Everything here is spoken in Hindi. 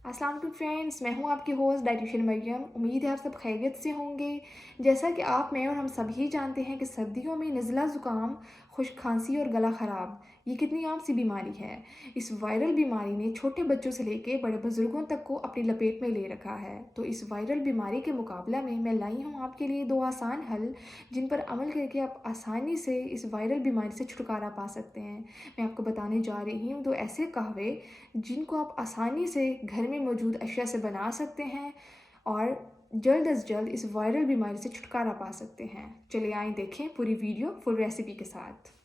अस्सलाम वालेकुम फ्रेंड्स, मैं हूं आपकी होस्ट डाइटिशियन मरियम। उम्मीद है आप सब खैरियत से होंगे। जैसा कि आप, मैं और हम सभी जानते हैं कि सर्दियों में नज़ला ज़ुकाम, खुश्क खांसी और गला ख़राब ये कितनी आम सी बीमारी है। इस वायरल बीमारी ने छोटे बच्चों से लेकर बड़े बुज़ुर्गों तक को अपनी लपेट में ले रखा है। तो इस वायरल बीमारी के मुकाबला में मैं लाई हूँ आपके लिए 2 आसान हल, जिन पर अमल करके आप आसानी से इस वायरल बीमारी से छुटकारा पा सकते हैं। मैं आपको बताने जा रही हूँ 2 ऐसे कहवे जिनको आप आसानी से घर में मौजूद अशिया से बना सकते हैं और जल्द अज जल्द इस वायरल बीमारी से छुटकारा पा सकते हैं। चलिए आइए देखें पूरी वीडियो फुल रेसिपी के साथ।